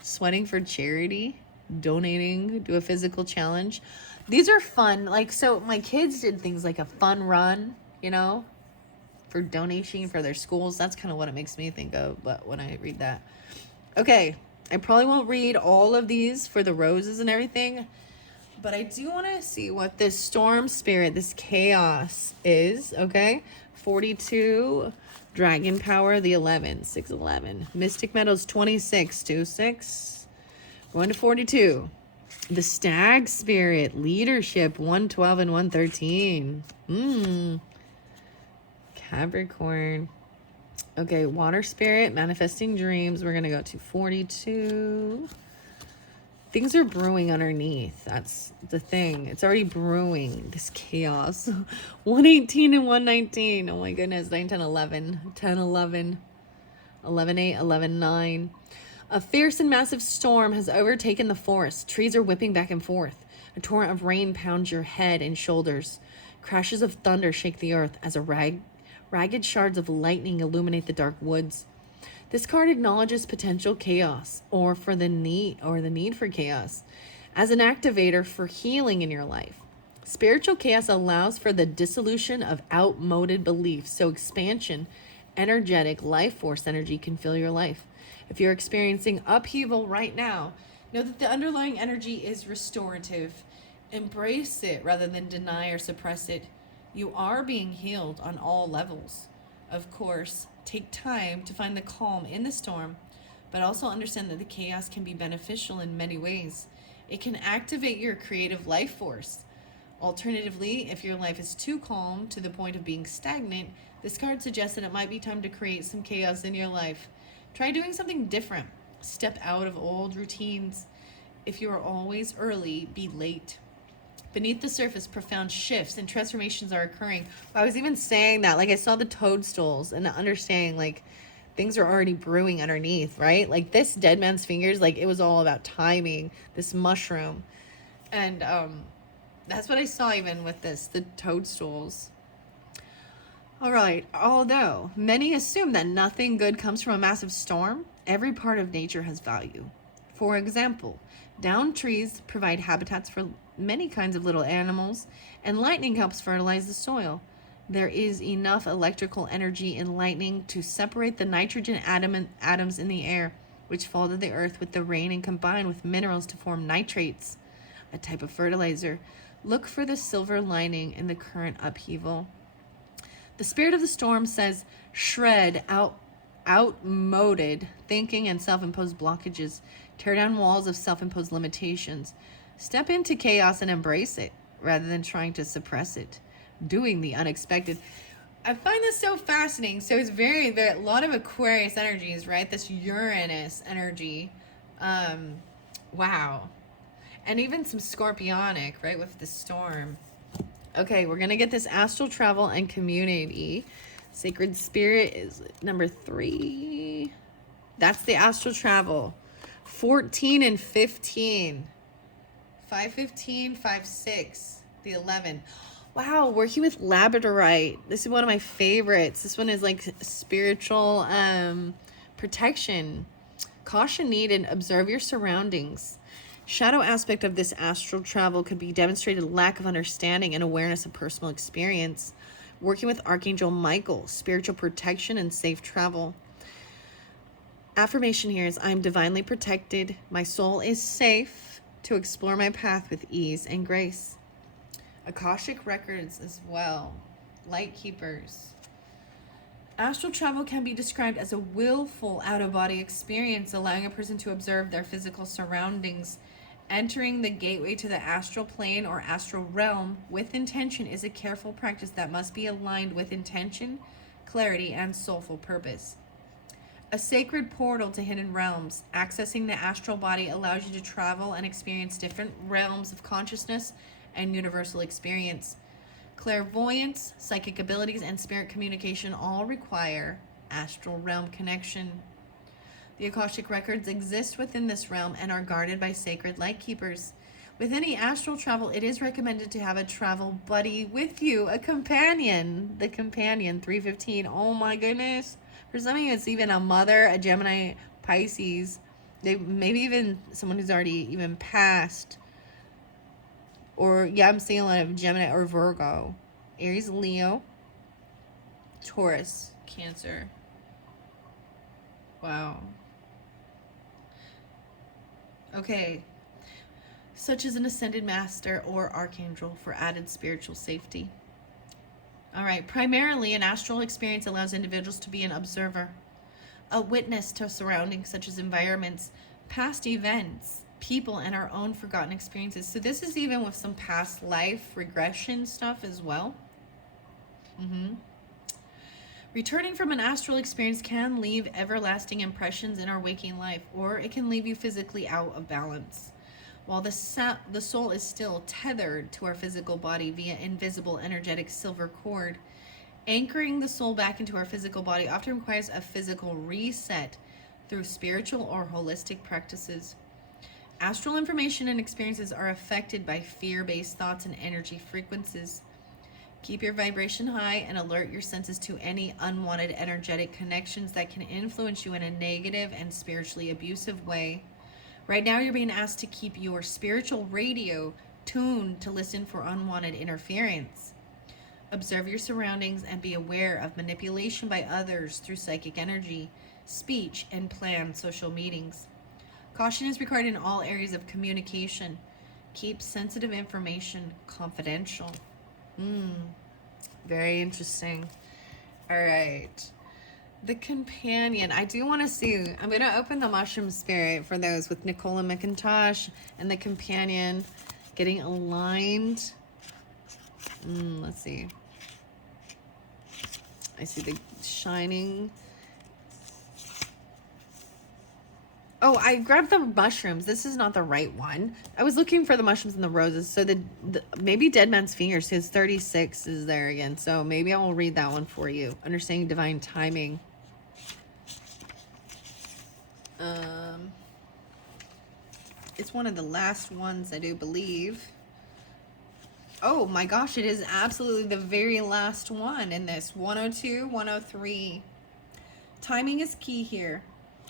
Sweating for charity, donating, do a physical challenge. These are fun. Like, so my kids did things like a fun run, you know, for donation for their schools. That's kind of what it makes me think of, but when I read that. Okay, I probably won't read all of these for the roses and everything, but I do want to see what this storm spirit, this chaos is, okay? 42, dragon power, the 11, 611. Mystic metals, 26, 26. Going to 42. The stag spirit, leadership, 112 and 113. Capricorn. Okay, water spirit, manifesting dreams. We're going to go to 42. Things are brewing underneath. That's the thing. It's already brewing, this chaos. 118 and 119. Oh my goodness. 9, 10, 11. 10, 11. 11, 8, 11, 9. A fierce and massive storm has overtaken the forest. Trees are whipping back and forth. A torrent of rain pounds your head and shoulders. Crashes of thunder shake the earth as ragged shards of lightning illuminate the dark woods. This card acknowledges potential chaos or the need for chaos as an activator for healing in your life. Spiritual chaos allows for the dissolution of outmoded beliefs, so expansion, energetic life force energy can fill your life. If you're experiencing upheaval right now, know that the underlying energy is restorative. Embrace it rather than deny or suppress it. You are being healed on all levels. Of course, take time to find the calm in the storm, but also understand that the chaos can be beneficial in many ways. It can activate your creative life force. Alternatively, if your life is too calm to the point of being stagnant, this card suggests that it might be time to create some chaos in your life. Try doing something different. Step out of old routines. If you are always early, be late. Beneath the surface, profound shifts and transformations are occurring. I was even saying that, like I saw the toadstools and understanding, like, things are already brewing underneath, right? Like this dead man's fingers, like it was all about timing, this mushroom. And that's what I saw even with this, the toadstools. All right, although many assume that nothing good comes from a massive storm, every part of nature has value. For example, downed trees provide habitats for many kinds of little animals, and lightning helps fertilize the soil. There is enough electrical energy in lightning to separate the nitrogen atoms in the air, which fall to the earth with the rain and combine with minerals to form nitrates, a type of fertilizer. Look for the silver lining in the current upheaval. The spirit of the storm says, shred outmoded thinking and self-imposed blockages. Tear down walls of self-imposed limitations. Step into chaos and embrace it, rather than trying to suppress it. Doing the unexpected. I find this so fascinating. So it's very a lot of Aquarius energies, right? This Uranus energy. Wow. And even some Scorpionic, right, with the storm. Okay, we're going to get this astral travel and community. Sacred Spirit is number 3. That's the astral travel. 14 and 15. 515, 56. The 11. Wow, working with labradorite. This is one of my favorites. This one is like spiritual protection. Caution needed. Observe your surroundings. Shadow aspect of this astral travel could be demonstrated lack of understanding and awareness of personal experience. Working with Archangel Michael, spiritual protection and safe travel. Affirmation here is, I am divinely protected. My soul is safe to explore my path with ease and grace. Akashic records as well. Light keepers. Astral travel can be described as a willful out-of-body experience, allowing a person to observe their physical surroundings. Entering the gateway to the astral plane or astral realm with intention is a careful practice that must be aligned with intention, clarity, and soulful purpose. A sacred portal to hidden realms. Accessing the astral body allows you to travel and experience different realms of consciousness and universal experience. Clairvoyance, psychic abilities, and spirit communication all require astral realm connection. The Akashic records exist within this realm and are guarded by sacred light keepers. With any astral travel, it is recommended to have a travel buddy with you, a companion. The companion, 315. Oh my goodness. For some of you, it's even a mother, a Gemini, Pisces. They maybe even someone who's already even passed. Or, yeah, I'm seeing a lot of Gemini or Virgo. Aries, Leo, Taurus, Cancer. Wow. Okay. Such as an ascended master or archangel for added spiritual safety. All right. Primarily, an astral experience allows individuals to be an observer, a witness to surroundings such as environments, past events, people, and our own forgotten experiences. So this is even with some past life regression stuff as well. Returning from an astral experience can leave everlasting impressions in our waking life, or it can leave you physically out of balance. While the soul is still tethered to our physical body via invisible energetic silver cord, anchoring the soul back into our physical body often requires a physical reset through spiritual or holistic practices. Astral information and experiences are affected by fear-based thoughts and energy frequencies. Keep your vibration high and alert your senses to any unwanted energetic connections that can influence you in a negative and spiritually abusive way. Right now, you're being asked to keep your spiritual radio tuned to listen for unwanted interference. Observe your surroundings and be aware of manipulation by others through psychic energy, speech, and planned social meetings. Caution is required in all areas of communication. Keep sensitive information confidential. Very interesting. All right. The companion. I do want to see. I'm going to open the mushroom spirit for those with Nicola McIntosh and the companion getting aligned. Let's see. I see the shining. Oh, I grabbed the mushrooms. This is not the right one. I was looking for the mushrooms and the roses. So the maybe Dead Man's Fingers, his 36 is there again. So maybe I will read that one for you. Understanding Divine Timing. It's one of the last ones, I do believe. Oh my gosh, it is absolutely the very last one in this. 102, 103. Timing is key here.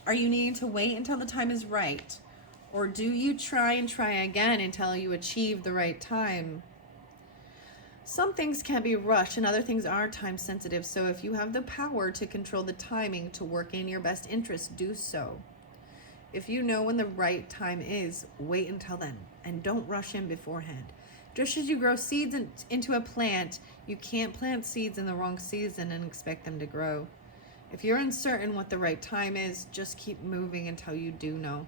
Are you needing to wait until the time is right? Or do you try again until you achieve the right time? Some things can be rushed and other things are time sensitive. So if you have the power to control the timing to work in your best interest, do so. If you know when the right time is, wait until then and don't rush in beforehand. Just as you grow seeds into a plant, you can't plant seeds in the wrong season and expect them to grow. If you're uncertain what the right time is, just keep moving until you do know.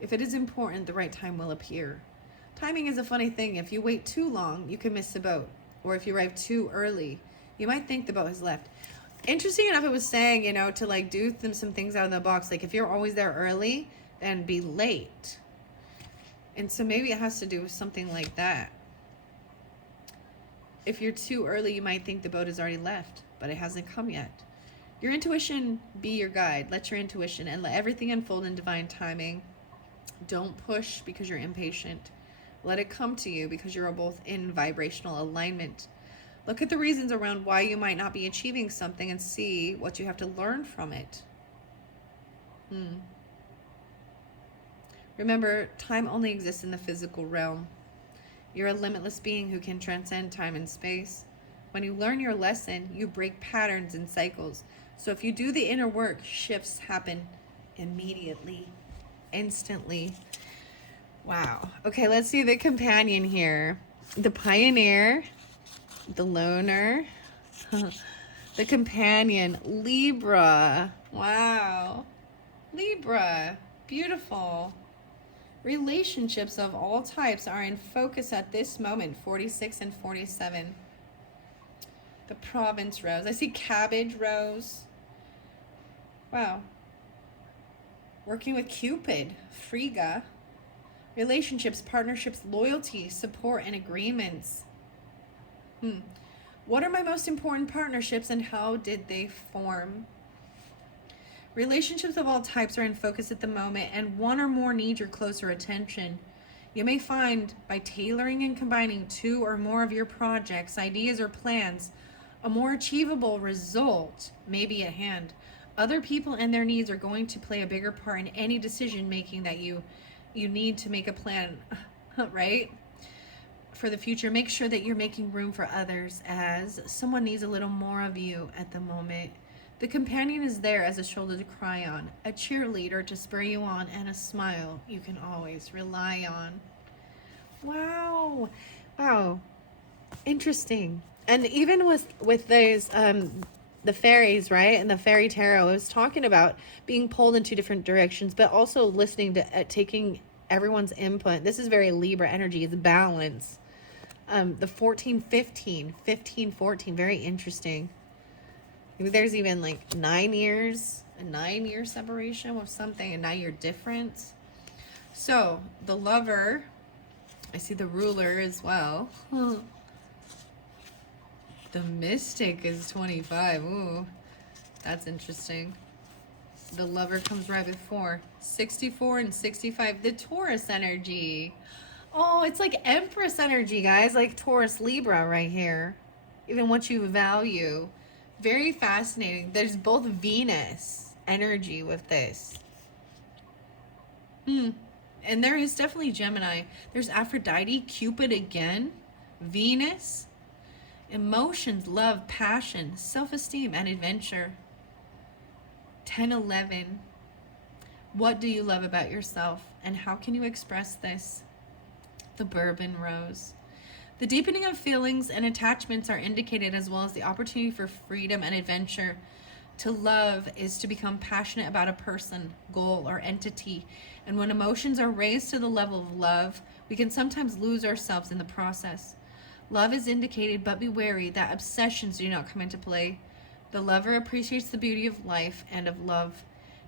If it is important, the right time will appear. Timing is a funny thing. If you wait too long, you can miss the boat. Or if you arrive too early, you might think the boat has left. Interesting enough, it was saying, to like do some things out of the box. Like if you're always there early, then be late. And so maybe it has to do with something like that. If you're too early, you might think the boat has already left, but it hasn't come yet. Your intuition be your guide. Let your intuition and let everything unfold in divine timing. Don't push because you're impatient. Let it come to you because you're both in vibrational alignment. Look at the reasons around why you might not be achieving something and see what you have to learn from it. Remember, time only exists in the physical realm. You're a limitless being who can transcend time and space. When you learn your lesson, you break patterns and cycles. So if you do the inner work, shifts happen immediately, instantly. Wow. Okay, let's see the companion here. The pioneer, the loner, the companion, Libra. Wow. Libra, beautiful. Relationships of all types are in focus at this moment, 46 and 47. The Province Rose. I see Cabbage Rose. Wow. Working with Cupid, Frigga. Relationships, partnerships, loyalty, support, and agreements. What are my most important partnerships and how did they form? Relationships of all types are in focus at the moment, and one or more need your closer attention. You may find by tailoring and combining two or more of your projects, ideas, or plans, a more achievable result may be at hand. Other people and their needs are going to play a bigger part in any decision making that you need to make a plan, right? For the future, make sure that you're making room for others, as someone needs a little more of you at the moment. The companion is there as a shoulder to cry on, a cheerleader to spur you on, and a smile you can always rely on. Wow. Wow. Interesting. And even with those the fairies, right? And the fairy tarot, it was talking about being pulled in two different directions, but also listening to taking everyone's input. This is very Libra energy. It's balance. The 14-15, 15-14, very interesting. Maybe there's even like 9 years, a 9-year separation with something, a 9-year difference. So the Lover, I see the Ruler as well. The Mystic is 25. Ooh, that's interesting. The Lover comes right before. 64 and 65, the Taurus energy. Oh, it's like Empress energy, guys. Like Taurus, Libra right here. Even what you value. Very fascinating. There's both Venus energy with this. And there is definitely Gemini. There's Aphrodite, Cupid again, Venus, emotions, love, passion, self-esteem, and adventure. 10-11. What do you love about yourself, and how can you express this? The Bourbon Rose. The deepening of feelings and attachments are indicated, as well as the opportunity for freedom and adventure. To love is to become passionate about a person, goal, or entity. And when emotions are raised to the level of love, we can sometimes lose ourselves in the process. Love is indicated, but be wary that obsessions do not come into play. The lover appreciates the beauty of life and of love.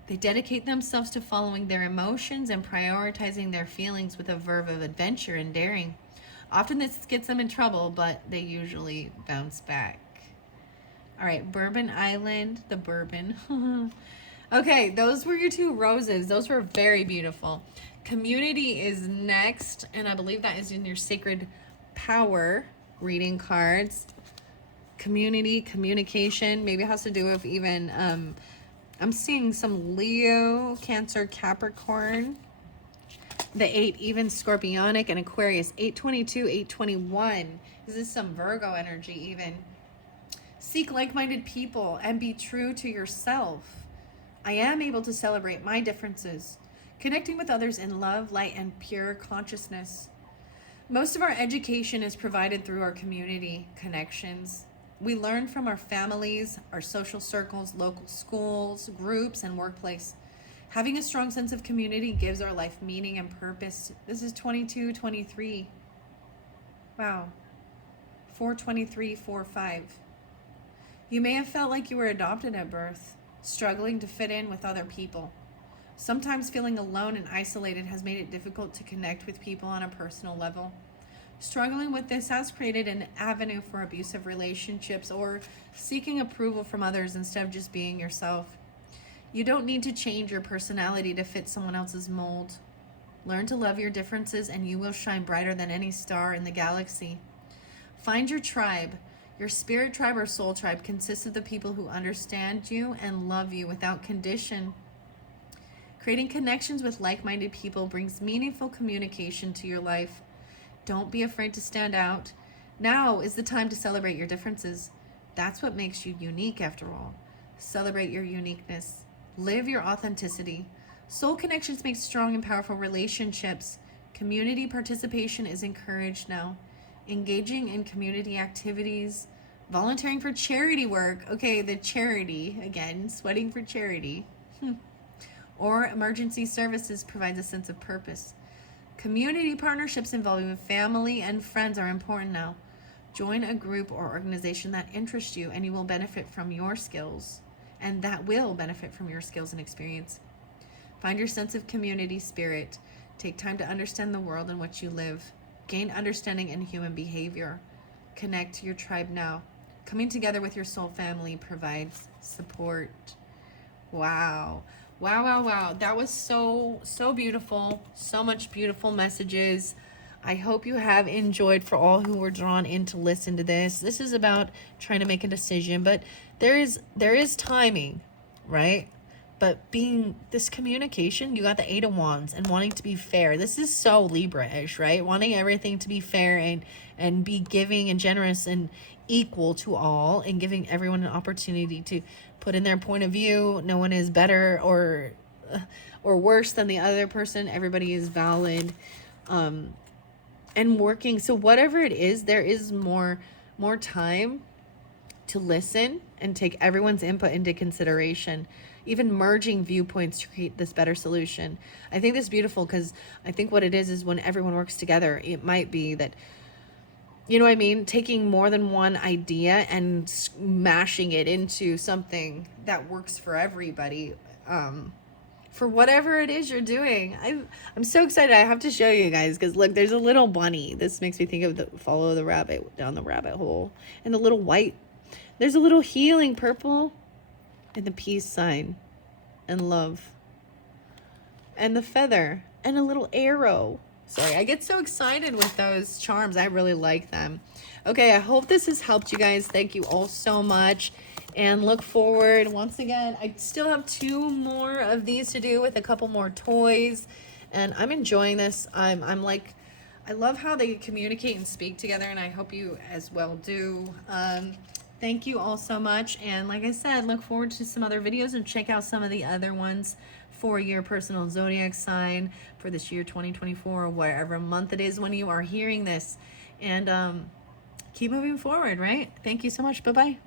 They dedicate themselves to following their emotions and prioritizing their feelings with a verve of adventure and daring. Often this gets them in trouble, but they usually bounce back. All right, Bourbon Island, the bourbon. Okay, those were your two roses. Those were very beautiful. Community is next, and I believe that is in your Sacred Power reading cards. Community, communication, maybe it has to do with even, I'm seeing some Leo, Cancer, Capricorn. The 8, even Scorpionic and Aquarius. 822, 821. This is some Virgo energy even. Seek like-minded people and be true to yourself. I am able to celebrate my differences. Connecting with others in love, light, and pure consciousness. Most of our education is provided through our community connections. We learn from our families, our social circles, local schools, groups, and workplace. Having a strong sense of community gives our life meaning and purpose. This is 22, 23. Wow. 423, 45. You may have felt like you were adopted at birth, struggling to fit in with other people. Sometimes feeling alone and isolated has made it difficult to connect with people on a personal level. Struggling with this has created an avenue for abusive relationships or seeking approval from others instead of just being yourself. You don't need to change your personality to fit someone else's mold. Learn to love your differences and you will shine brighter than any star in the galaxy. Find your tribe. Your spirit tribe or soul tribe consists of the people who understand you and love you without condition. Creating connections with like-minded people brings meaningful communication to your life. Don't be afraid to stand out. Now is the time to celebrate your differences. That's what makes you unique after all. Celebrate your uniqueness. Live your authenticity. Soul connections make strong and powerful relationships. Community participation is encouraged now. Engaging in community activities. Volunteering for charity work. Okay, the charity, again, sweating for charity. Or emergency services provides a sense of purpose. Community partnerships involving family and friends are important now. Join a group or organization that interests you and you will benefit from your skills. And that will benefit from your skills and experience. Find your sense of community spirit. Take time to understand the world in which you live. Gain understanding in human behavior. Connect to your tribe now. Coming together with your soul family provides support. Wow. Wow, wow, wow. That was so beautiful. So much beautiful messages. I hope you have enjoyed. For all who were drawn in to listen to this, this is about trying to make a decision, but there is timing, right? But being this communication, you got the Eight of Wands and wanting to be fair. This is so Libra-ish, right? Wanting everything to be fair and be giving and generous and equal to all, and giving everyone an opportunity to put in their point of view. No one is better or worse than the other person. Everybody is valid. And working, so whatever it is, there is more time to listen and take everyone's input into consideration, even merging viewpoints to create this better solution. I think this is beautiful, because I think what it is when everyone works together, it might be that, you know what I mean, taking more than one idea and smashing it into something that works for everybody. For whatever it is you're doing. I'm so excited. I have to show you guys, because look, there's a little bunny. This makes me think of the follow the rabbit down the rabbit hole. And the little white, there's a little healing purple, and the peace sign, and love, and the feather, and a little arrow. Sorry, I get so excited with those charms. I really like them. Okay, I hope this has helped you guys. Thank you all so much. And look forward. Once again, I still have 2 more of these to do with a couple more toys. And I'm enjoying this. I'm like, I love how they communicate and speak together, and I hope you as well do. Thank you all so much. And like I said, look forward to some other videos, and check out some of the other ones for your personal zodiac sign for this year 2024, or whatever month it is when you are hearing this. And keep moving forward, right? Thank you so much. Bye-bye.